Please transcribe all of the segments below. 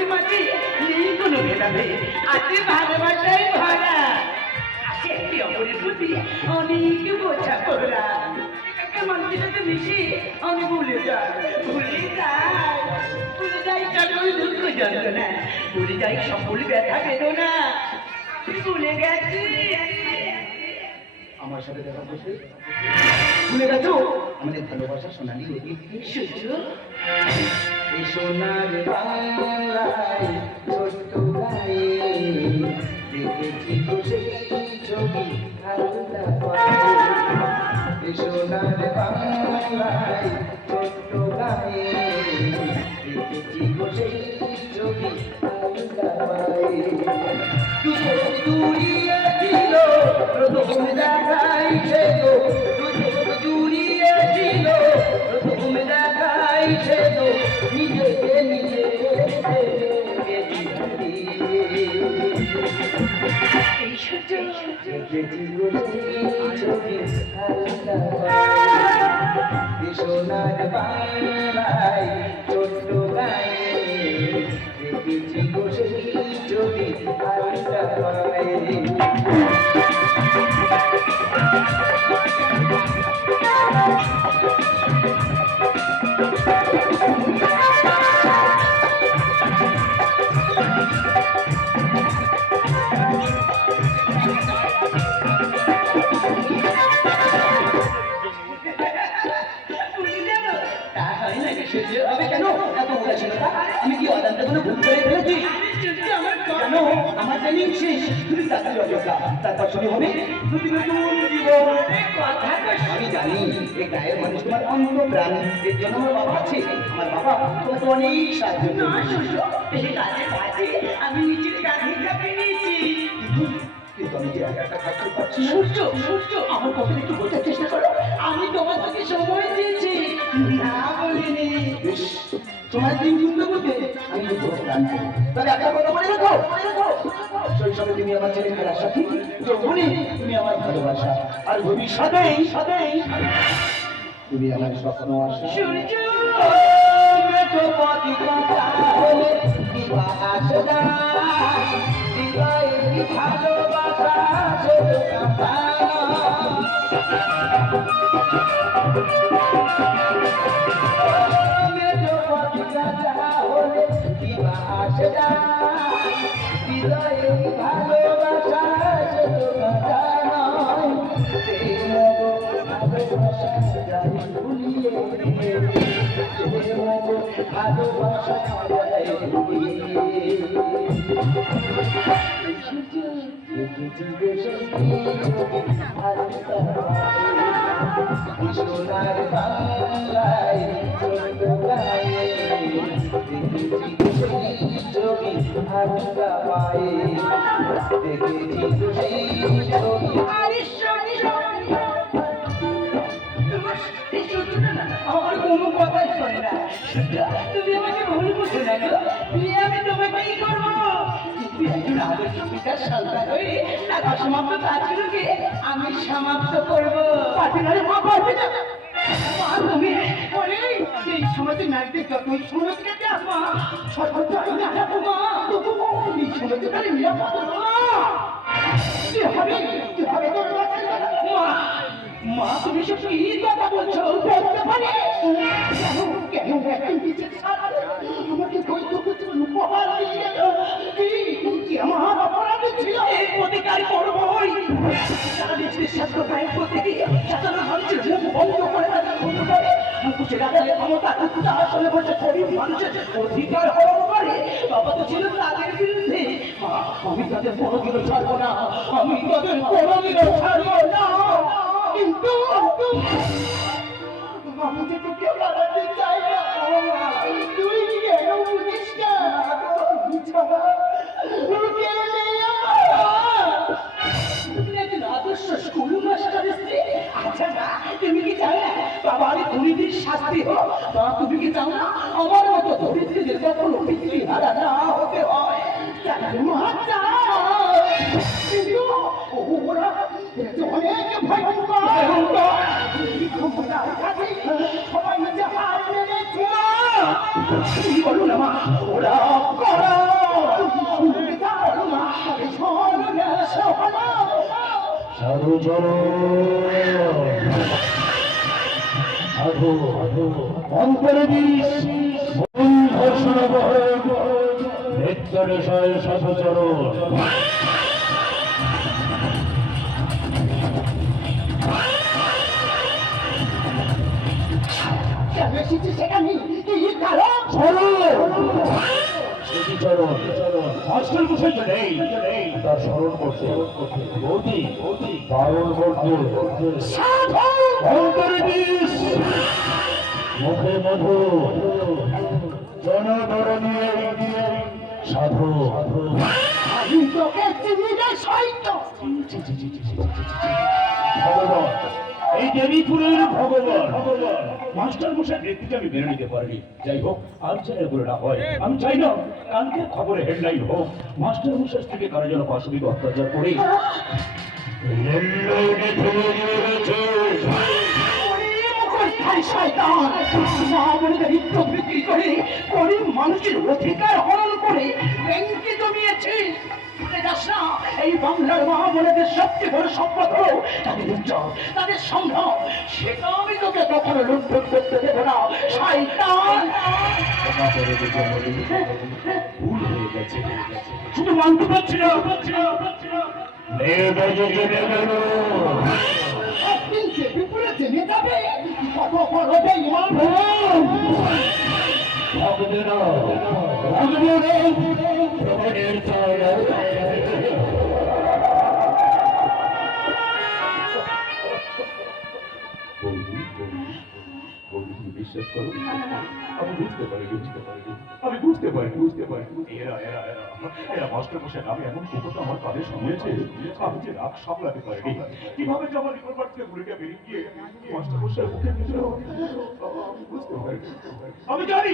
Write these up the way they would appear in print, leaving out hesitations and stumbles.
মাঝে মাঝে নেই কোনো ভেদাভেদ, আছে ভালোবাসায় ভরা, আছে একে অপরের প্রতি অনেক বোঝাপড়া। মানুষের সাথে মিশে আমি ভুলে যাই, ভুলে যাই, ভুলে যাই সকল দুঃখ যন্ত্রণা, ভুলে যাই সকল ব্যথা বেদনা, আমি ভুলে গেছি। আমার সাথে দেখা করতে ভুলে গেছো আমাদের ভালোবাসা সোনালি অতীতকে। এই সোনার বাংলায় ছোট্ট গায়ে দেখেছি তো সেই ছবি হালকা পায়ে। এই সোনার বাংলায় ছোট্ট গায়ে দেখেছি তো সেই ছবি হালকা পায়ে। জুড়িয়েছিল প্রথম দেখাইছে গো, জুড়িয়েছিল প্রথম দেখাইছে গো, নিজেকে নিজে সোনার বাংলায় ছোট্ট গায়ে দেখেছি গো সেই ছবি হালকা পায়ে। আমি কি অজান্তে কোনো ভুল করে ফেলেছি? কেন আমার ট্রেনিং শেষ, তুমি চাকরি অযোগ্যা, তারপর শুরু হবে নতুন নতুন জীবন। আমি জানি এই গায়ের মানুষ তোমার অন্য প্রাণ, এর জন্য আমার বাবা আছে। আমার বাবা তোমাকে অনেক সাহায্য আমি নিজের কাঁধে চাপিয়ে নিয়েছি, কিন্তু আমি যে একা একা থাকতে পারছি না। সূর্য আমার কথা একটু বোঝার চেষ্টা করো, আমি তোমার থেকে সময় দিয়েছি, না বলিনি। তোমার দিন শুনতে বলতে আমি তো জানবো, তবে একটা কথা মনে রাখো, শৈশবে তুমি আমার ছেলে খেলার সাথী, যৌবনে তুমি আমার ভালোবাসা, আর ভবিষ্যতেই সদাই তুমি আমার স্বপ্ন আশা। সূর্য ভালোবাসা সোনার বাংলায় ছোট্ট গায়ে দেখেছি ছবি হালকা পায়ে, দেখেছি তো সেই ছবি। আমার কোনো কথাই শোনে না, তুমি আমাকে ভুল বুঝো না গো, আমি তোমাকে কি করবো? তুমি একজন আদর্শ পিতার সন্তান হয়ে তার অসমাপ্ত কাজগুলোকে আমি সমাপ্ত করবো। তুমি এই সমাজে নারীদের যতই সমাজকে মা সর্বত্র এই সমাজে তার নিরাপদ মা, তুমি সব কি কথা বলছো? বলতে পারি কেন একদিন পিছিয়ে আমাকে দৈত্য করতে উপহার দিয়ে গেল, কি আমার অপরাধ ছিল? এই প্রতিকার করবই। সারা দেশ বিশ্বাস করে করতে গিয়ে সাধারণ মানুষের মুখ বন্ধ করে তাদের ক্ষমতায় মুখে রাখালে ক্ষমতা আসলে বসে গরিব মানুষের অধিকার হওয়ার পরে বাবা তো ছিল তাদের বিরুদ্ধে। আমি তাদের বড়দিন ছাড়বো না, আমি তাদের বড়দিন ছাড়বো না। কিন্তু আমি যে তোকে বাড়াতে চাই না, তুই কেন বুঝিস না? আদর্শ স্কুল মাস্টার এসছে। আচ্ছা না, তুমি কি চাও না বাবার খুনিদের শাস্তি হোক? তুমি কি চাও না আমার মতো ধরিত্রীদের কখনো পিতৃহারা না হতে হয়? কিন্তু ওরা অনেক ভয়ঙ্কর, সবাই নিজে হার মেরেছে। সাধু অন্তরে বিষ মূল ধর্ষণ নিত্যরেশয় সাধুচরণ কেন এসেছি সেখানে কি কারণ? স্মৃতিচরণ মাস্টার মশাই তো নেই তার স্মরণ করতে বৌদি পালন করতে অন্তরে বিষ মুখে মধু জনধরণী সাধু আমি তোকে চিনি রে শয়তান। ভগবান এই দেবীপুরের ভগবান মাস্টার মশাই ব্যক্তিকে আমি মেনে নিতে পারিনি। যাই হোক আর ছেলে বলে না হয়, আমি চাই না কালকে খবরে হেডলাইন হোক মাস্টার মশাই থেকে কারা যেন পাশবিক অত্যাচার করে রেললাইনে ফেলে দিয়ে গেছে। মুখোশধারী শয়তান মা বোনেদের ইজ্জত বিক্রি করে গরিব মানুষের অধিকার হরণ করে ব্যাংকে জমিয়েছে। ভুলে যাস না, এই বাংলার মা বোনেদের সবচেয়ে বড় সম্পদ হলো তাদের ইজ্জত, তাদের সম্ভ্রম। সেটা আমি তোকে কখনো লুণ্ঠন করতে দেবো না শয়তান। ভুল হয়ে গেছে, শুধু মানতে পারছি না। মেয়েটা যে জেনে গেল একদিন সে বিপুলে জেনে যাবে কত বড় বেঈমান। ভগবে না ভগবানের ছায়া তুমি বিশ্বাস করো, আমি বুঝতে পারি এরা মাস্টার মশাই নামে এমন কুকুরটা আমার কানে শুনিয়েছে। আমি যে রাগ সামলাতে পারিনি, কিভাবে যে আমার রিপোর্ট থেকে ভুলিটা বেরিয়ে গিয়ে মাস্টার মশাই মুখে দিল আমি বুঝতে পারি। আমি জানি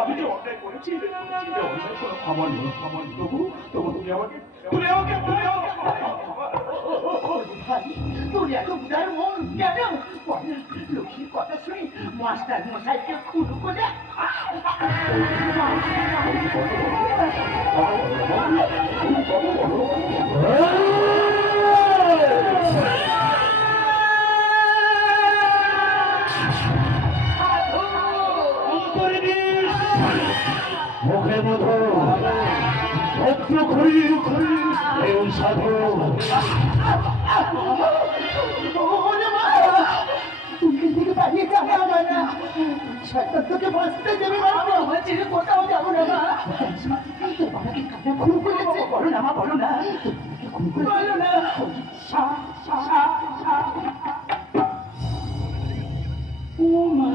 আমি যে অন্যায় করেছি, অন্যায় কোনো ক্ষমা নেই। তবু তুমি আমাকে ভাই তোর এত উদার মন কেন? লক্ষ্মীর কথা শুনি মাস্টার মশাইকে খুন করে মুখে মধু ভদ্র খড়ি সাধু তুমি থেকে পালিয়ে যাবে আমার না, শয়তান তোকে বাঁচতে দেবে না। আমি আমার ছেড়ে কোথাও যাবো না মা। তোর বাবাকে কান্না খুন করেছে। বলো না মা, বলো না, খুন করে বলো না। ও মা,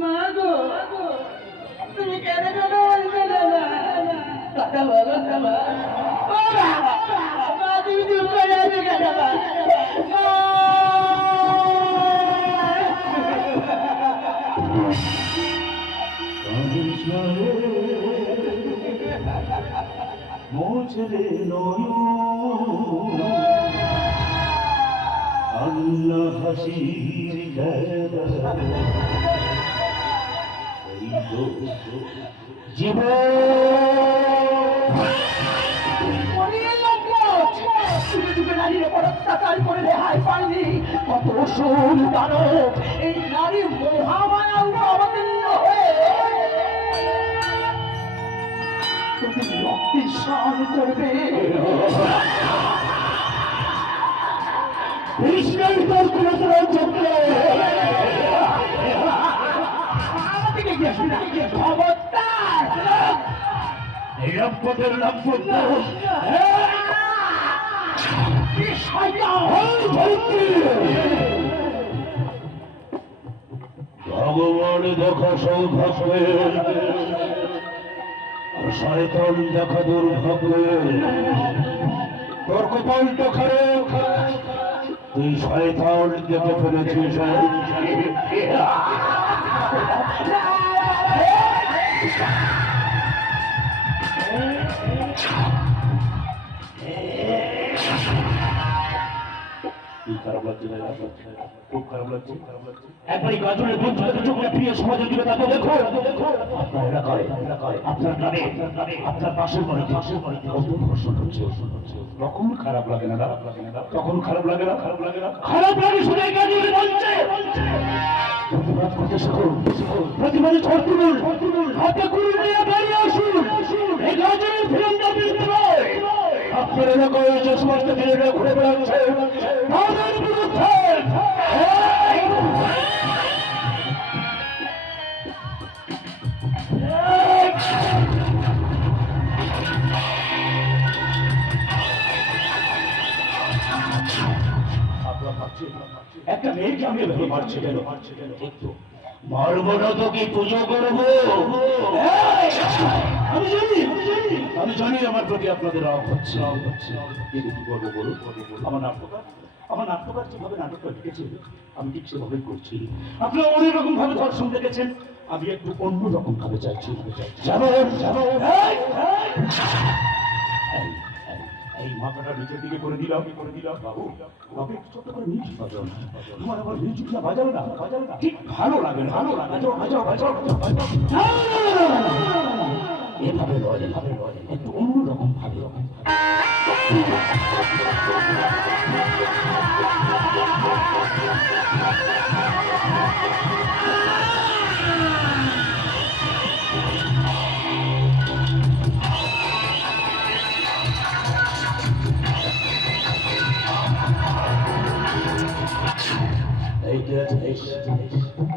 মা গো, তুমি কেন কথা বলবে না? কথা বলো না মা। ও মা, তুমি চুপ করে আছো কেন মা? মোচরে আল্লাহ হাসির জীবন নারীর উপর অত্যাচার করে রেহাই পাইনি কত অসুর দানব এই নারীর মহামায়া অবতীর্ণ হয়ে তুমি রক্তের স্নান করবে। নিরাপদের ভগবান দেখা সৌভাগ্যের শয়তান দেখা দুর্ভাগ্যের। তোর কপালটা খারাপ, তুই শয়তান দেখে ফেলেছিস। খারাপ লাগছে, খুব খারাপ লাগছে। একবার এই গাজনের বন্ধুটাকে চোখে ফিরিয়ে সমাজের দিকে তাকে দেখো। আপনার এলাকায়, আপনার গ্রামে, আপনার পাশের বাড়িতে কত ধর্ষণ হচ্ছে। তখন খারাপ লাগে না, তখন খারাপ লাগে না, খারাপ লাগে শুনে গাজনে বলছে প্রতিবাদ করতে শেখো, প্রতিবাদে ঝড় তুলুন, হাতে কুড়ি নিয়ে বেরিয়ে আসুন। এই গাজনের ফিরন্দা বিরুদ্ধে নয়, আপনার এলাকায় যে সমস্ত ছেলেরা ঘুরে বেড়াচ্ছে তাদের বিরুদ্ধে। একটা মেয়েকে আমি এভাবে মারছে কেন? মারব না তো কি পুজো করবো? আমি জানি আমার প্রতি আপনাদের রাগ হচ্ছে। কিন্তু কি করবো বলুন? আমার নাট্যকার যেভাবে নাটকটা লিখেছে আমি ঠিক সেভাবেই করছি। আপনারা অনেক রকম ভাবে দর্শন দেখেছেন, আমি একটু অন্য রকম ভাবে চাইছি। এই মাথাটা নিচের দিকে করে দিলাম বাবু, বাবু একটু ছোট্ট করে মিউজিক বাজাও না। আমার আবার মিউজিক না বাজাও না, ঠিক ভালো লাগে না। বাজাও। এভাবে নয়, একটু অন্য রকম ভাবে।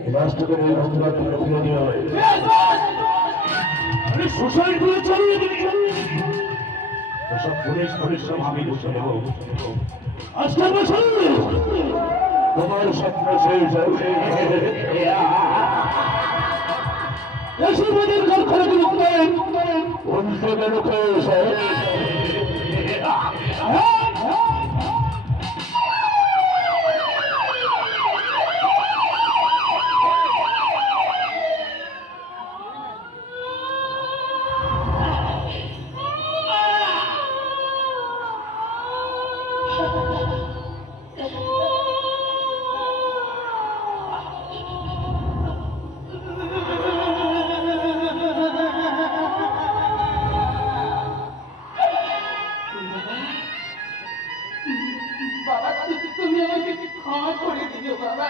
এই রাষ্ট্রকে ফিরে দেওয়া হয়। সুসাইড করে চালিয়ে দিবি। সব পুলিশ সব আমি বসে নেব। আজকের বছর তোমার স্বপ্ন শেষ হবে। এসবের কারখানা উল্টে গেল কেস। বাবা, তুমি আমাকে ক্ষমা করে দিও বাবা।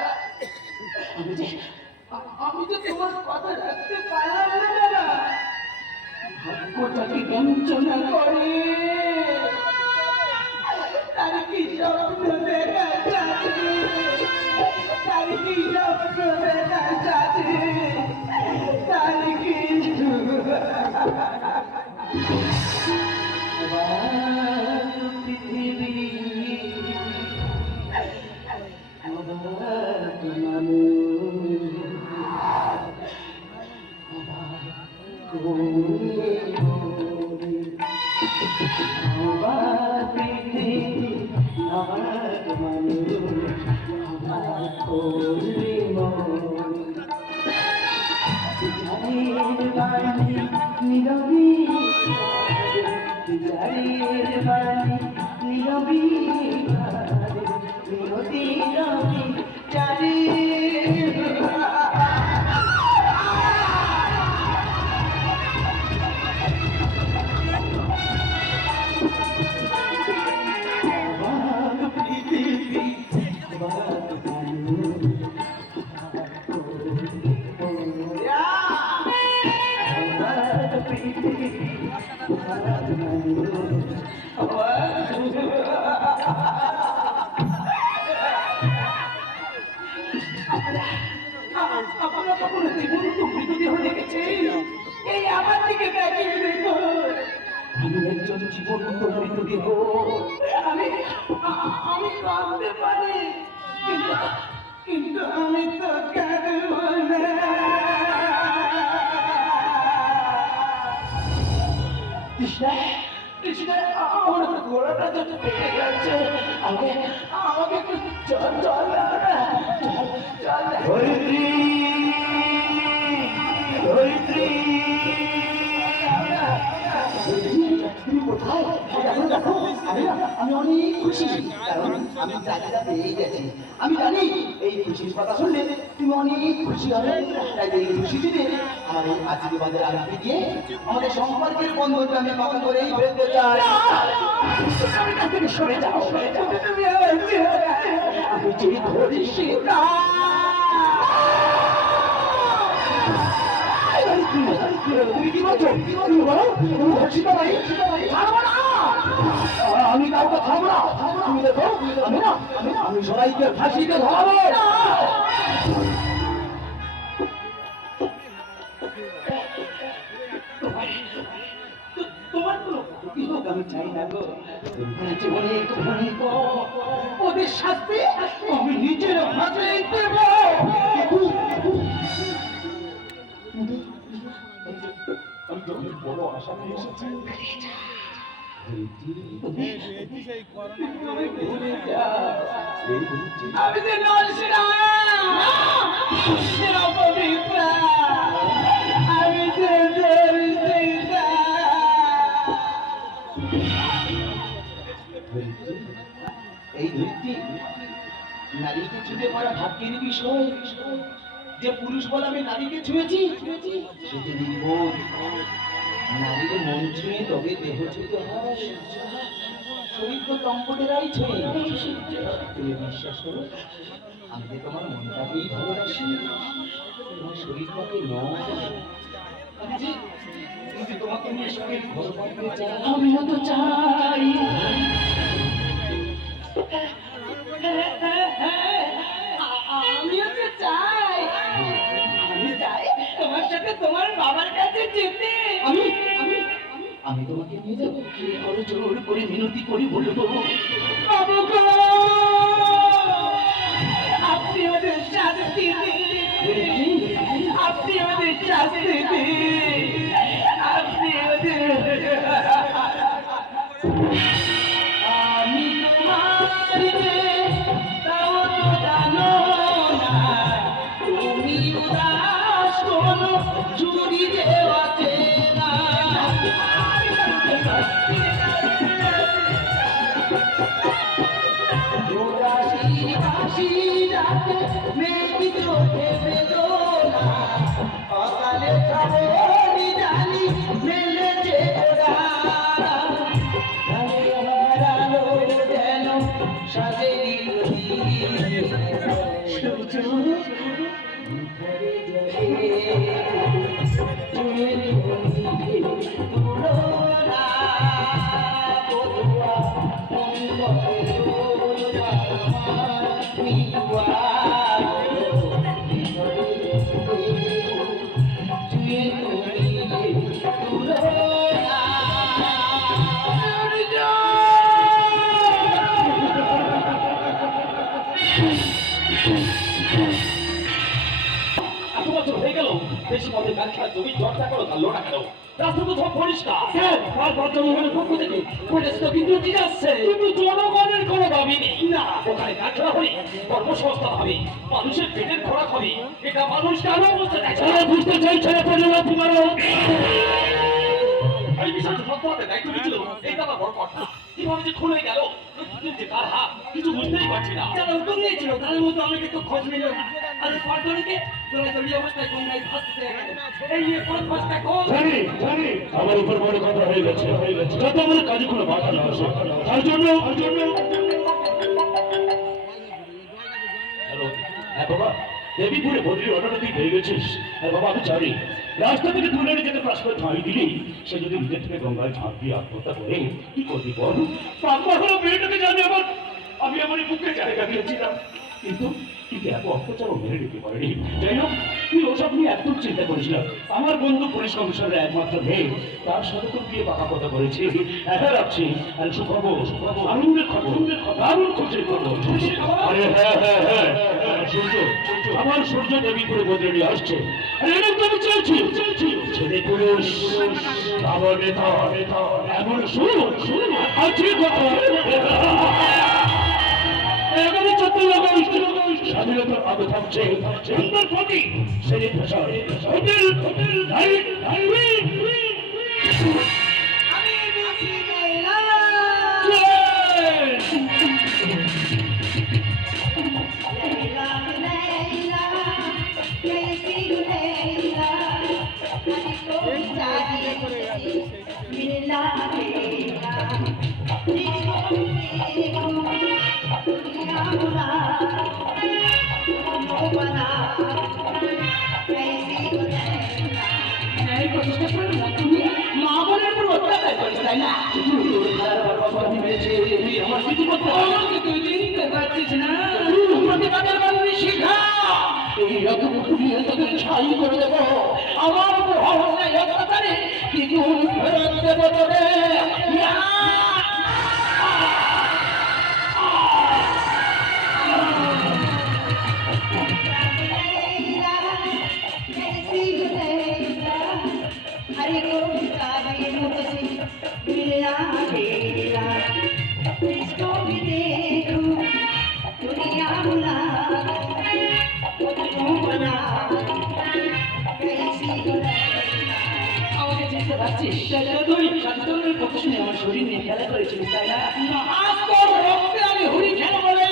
আমি তো তোমার কথা রাখতে পারলাম না বাবা। ভাগ্যটাকে বঞ্চনা করে তার কি স্বপ্ন দেখা যাচ্ছে, তার কি স্বপ্ন দেখা যাচ্ছে, তার কি পৃথিবী আপনারা কখনো জীবন্ত মৃতদেহ দেখেছেন? এই আমার দিকে তাকিয়ে দেখুন। আমি একজন জীবন্ত মৃতদেহ। আমি কাঁদতে পারি, কিন্তু আমি তো কাঁদব না। কৃষ্ণা, আমার ঘোড়াটা তো পেয়ে যাচ্ছে। আমাকে একটু জল দাও না। ধরিত্রী, তুমি কোথায়? দেখো, আমি অনেক খুশি, কারণ আমি চাকরিটা পেয়ে গেছি। আমি জানি এই খুশির কথা শুনলে তুমি অনেক খুশি হবে, তাই এই খুশিটিতে আমার এই আশীর্বাদের আংটি দিয়ে আমাদের সম্পর্কের বন্ধনটা আমি পাকা করেই ফেলতে চাই। আমার কাছ থেকে সরে যাও, তুমি আমার আমি যে ধরিস না। তুমি কি বলছো? তুমি বলো তুমি ধর্ষিত ভাই? ছাড়বো না, আমি কাউকে থামবো না। তুমি দেখো আমি সবাইকে ফাঁসিতে ধরাবো। তোমার কোনো ক্ষতি হোক আমি চাই না গো। অনেক অনেক ওদের শাস্তি আমি নিজের হাতে দেব। আমি যখন বড় আশা নিয়ে এসেছি আমি যে নলছিলাম অপবিত্র, আমি যে এই ধরিত্রী নারীকে ছুঁতে পারা ভাগ্যের বিষয়। যে পুরুষ বলে আমি নারীকে ছুঁয়েছি সেটি নির্বোধ। নারীর মন ছুঁয়ে তবে দেহ ছুঁতে হয়, শরীর তো টম্পটেরাই ছুঁয়ে। তুমি বিশ্বাস করো, আমি যে তোমার মনটাকেই ভালোবাসি, তোমার শরীরটাকে নয়। আমি যে তোমাকে নিয়ে সুখের ঘর বাঁধতে চাই। আমিও তো চাই। আমিও তো চাই, আমি চাই তোমার সাথে তোমার বাবার কাছে যেতে। আমি তোমাকে নিয়ে যাবো, বড় জোর করে মিনতি করি বলবো, বাবু গো, আপনি ওদের শাস্তি দিন, আপনি ওদের শাস্তি দিন, আপনি ওদের। আমি তোমার তাও তো জানো না, তুমি উদাস কোনো চুরি দেওয়াতে না। অকালে শ্রাবণী জানি মেলেছে ওরা, হারালো যেন সাজেরি এত বছর হয়ে গেল দেশি পথে ব্যাখ্যা জমি চর্চা করো তার লোটা কেন? রাস্তা তো সব পরিষ্কার। জনগণের পক্ষ থেকে পুলিশ তো কিন্তু ঠিক আছে, কিন্তু জনগণের কোনো দাবি নেই। না, ওখানে কারখানা হবে, কর্মসংস্থান হবে, মানুষের পেটের খোরাক হবে, এটা মানুষ কেন বুঝতে চাইছে না? বুঝতে চাইছে না তোমারও এই বিষয়টা সত্যি দায়িত্ব নিয়েছিল, এইটা আমার বড় কথা। কিভাবে যে খুলে গেল যে কার হাত কিছু বুঝতেই পারছি না। যারা উত্তর দিয়েছিল তাদের মধ্যে অনেকে তো খোঁজ মিলল না, আর পাটনারিকে জড়িয়ে অবস্থায় গঙ্গায় ভাসতে গেল। এই নিয়ে কোন খোঁজটা খোঁজ জানি আমার উপর বড় কথা হয়ে গেছে যাতে আমার কাজে কোনো বাধা না আসে। তার জন্য হ্যালো, হ্যাঁ বাবা, দেবীপুরে বদলির অর্ডারটা তুই পেয়ে গেছিস? হ্যাঁ বাবা, আমি জানি রাস্তা থেকে তুলে নিয়ে যেতে প্রাস করে ঠাঁই দিলি, সে যদি নিজের থেকে গঙ্গায় ঝাঁপ দিয়ে আত্মহত্যা করে কি করবি বল? পাপা হলো মেয়েটাকে জানি আমি আমার এই বুকে জায়গা দিয়েছিলাম, কিন্তু এত অত্যাচার মেনে নিতে পারেনি। যাই হোক, তুই ওসব নিয়ে এত চিন্তা করিস না। আমার বন্ধু পুলিশ কমিশনারের একমাত্র মেয়ে, তার সাথে তো গিয়ে পাকা কথা করেছি। একা রাখছি আর সুখবর আনন্দের খবর, দারুণ খুশির খবর। আরে হ্যাঁ, আমার সূর্য দেবী করে বদলে নিয়ে আসছে। আরে এরকম তো আমি চেয়েছি ছেলে পুরুষ আমার নেতা এমন শুরু আছে কথা। এগারো 14 আগস্ট স্বাধীনতার আগে থাকছে সুন্দর প্রতি সেই ভাষা হোটেল লাইট আমি বেশি গেলাম। मिलना तेरा जिसको देखो दुनिया बुला वो बना कैसी এই প্রতিষ্ঠা করে তুমি মা বোনের উপর অত্যাচার করিস তাই না? তোর খারাপ বাবা মেরেছে, তুই আমার কিছু করতে আমাকে তুই চিনতে পারছিস না। প্রতিবাদের বাঙালি শিখা এই রকম দিয়ে তোদের ছাই করে দেবো। আমার উপর অন্যায় অত্যাচারে কিছু ফেরত দেবো তোদের। हरे को सारे मुझसे मिलना तेरा जिसको भी देखूं दुनिया बुला वो बना कैसी আমাকে চিনতে পারছিস? তুই শান্তনুর কথা শুনে আমার শরীর নিয়ে খেলা করেছিলিস তাই না? আজ তোর রক্তে আমি হরি খেলা বলে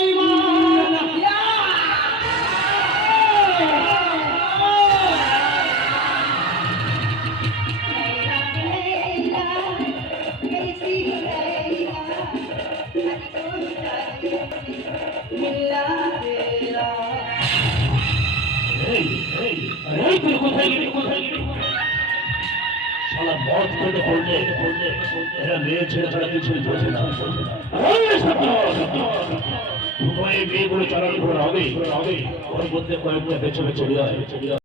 मिलना तेरा এই তুই কোথায় গেলি শালা মদ খেতে পড়লে এরা মেয়ে ছেড়ে ছাড়া কিছুই বোঝে না উভয়ে বিয়ে করে চালানো হবে ওর মধ্যে কয়েকটা বেছে বেছে